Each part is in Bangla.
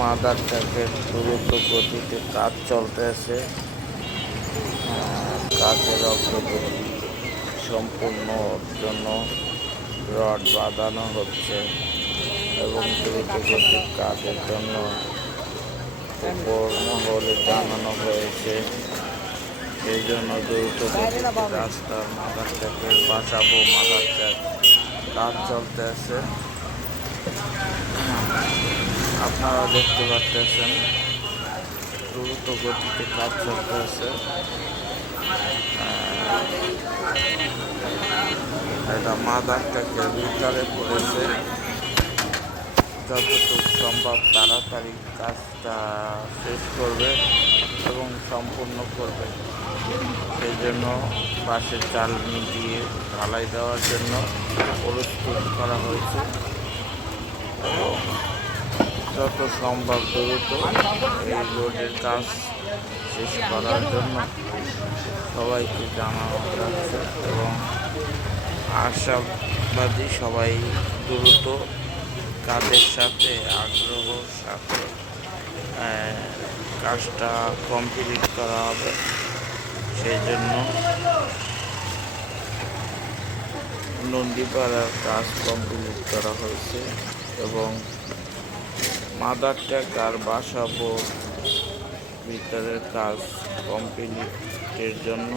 মাদার ট্রাকের দ্রুত গতিতে কাজ চলতেছে। কাজের অগ্রগতি সম্পূর্ণ জন্য রড বাঁধানো হচ্ছে এবং দ্রুত গতির কাজের জন্য উপর মহলে জানানো হয়েছে। সেই জন্য দ্রুত গতিতে রাস্তার মাদার ট্রাকের বাঁচাবো মাদার ট্রাক কাজ চলতেছে। আপনারা দেখতে পাচ্ছেন দ্রুত গতিতে কাজ চলতেছে। এটা মাদার ট্রাকের ভিতরে পড়েছে। যতটুকু সম্ভব তাড়াতাড়ি কাজটা শেষ করবে এবং সম্পূর্ণ করবে। সেই জন্য বাঁশের চালনি দিয়ে ঢালাই দেওয়ার জন্য প্রস্তুত করা হয়েছে এবং যত সম্ভব দ্রুত এই রোডের কাজ শেষ করার জন্য সবাইকে জানানো যাচ্ছে এবং আশাবাদী সবাই দ্রুত কাজের সাথে আগ্রহর সাথে কাজটা কমপ্লিট করা হবে। সেই জন্য নন্দীপাড়ার কাজ কমপ্লিট করা হয়েছে এবং মাদার ট্রাক আর বাসাবো ভিতরের কাজ কমপ্লিটের জন্য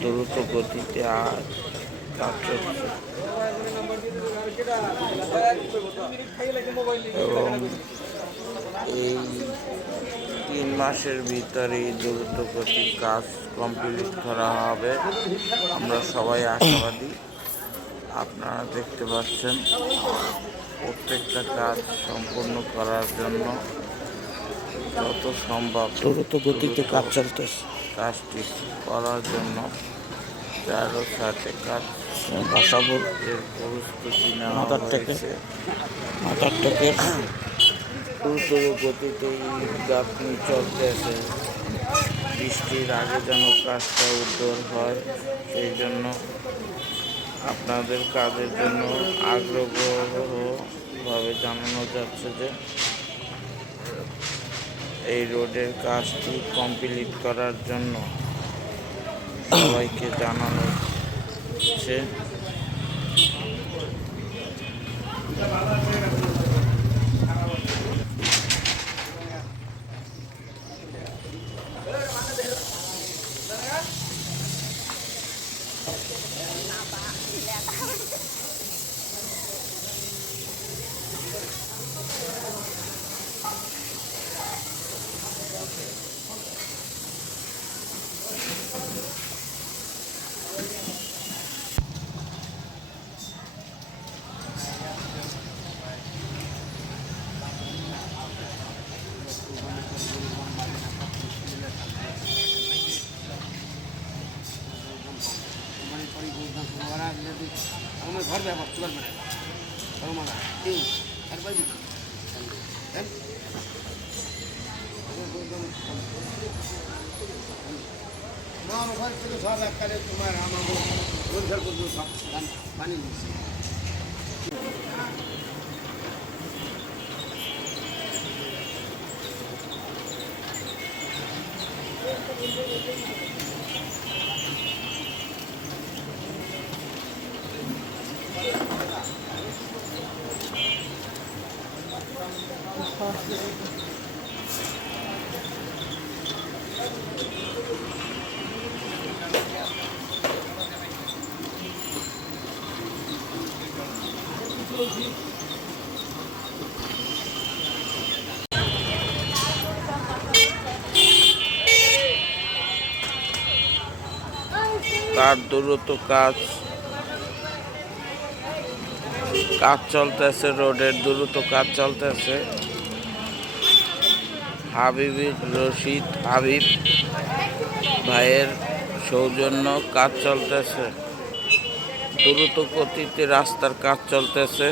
দ্রুত গতিতে আর কাজ চলছে এবং এই 3 মাসের ভিতরেই দ্রুত গতির কাজ কমপ্লিট করা হবে। আমরা সবাই আশাবাদী। আপনারা দেখতে পাচ্ছেন প্রত্যেকটা কাজ সম্পূর্ণ করার জন্য যত সম্ভব দ্রুত গতিতে কাজ চলতেছে। কাজটি করার জন্য 4-6 কাজ বাসাবো এর প্রস্তুতি নেওয়া হয়েছে। মাদার ট্রাকের দ্রুত গতিতেই গাঁথনি চলতেছে। বৃষ্টির আগে যেন কাজটা উদ্ধার হয় সেই জন্য আপনাদের কাজের জন্য আগ্রহভাবে জানানো যাচ্ছে যে এই রোডের কাজটি কমপ্লিট করার জন্য সবাইকে জানানো হচ্ছে। घर ব্যাপার চুয়ার মানে মামা এই একবার দিতে না আমার ঘর থেকে সব একবারে তোমার আমাকে রোজগার করতে সব পানি দিচ্ছে। তার দ্রুত কাজ চলতেছে। রোডের দ্রুত কাজ চলতেছে। রশিদ হাবিব ভাইয়ের সৌজন্য কাজ চলতেছে। দ্রুত গতিতে রাস্তার কাজ চলতেছে।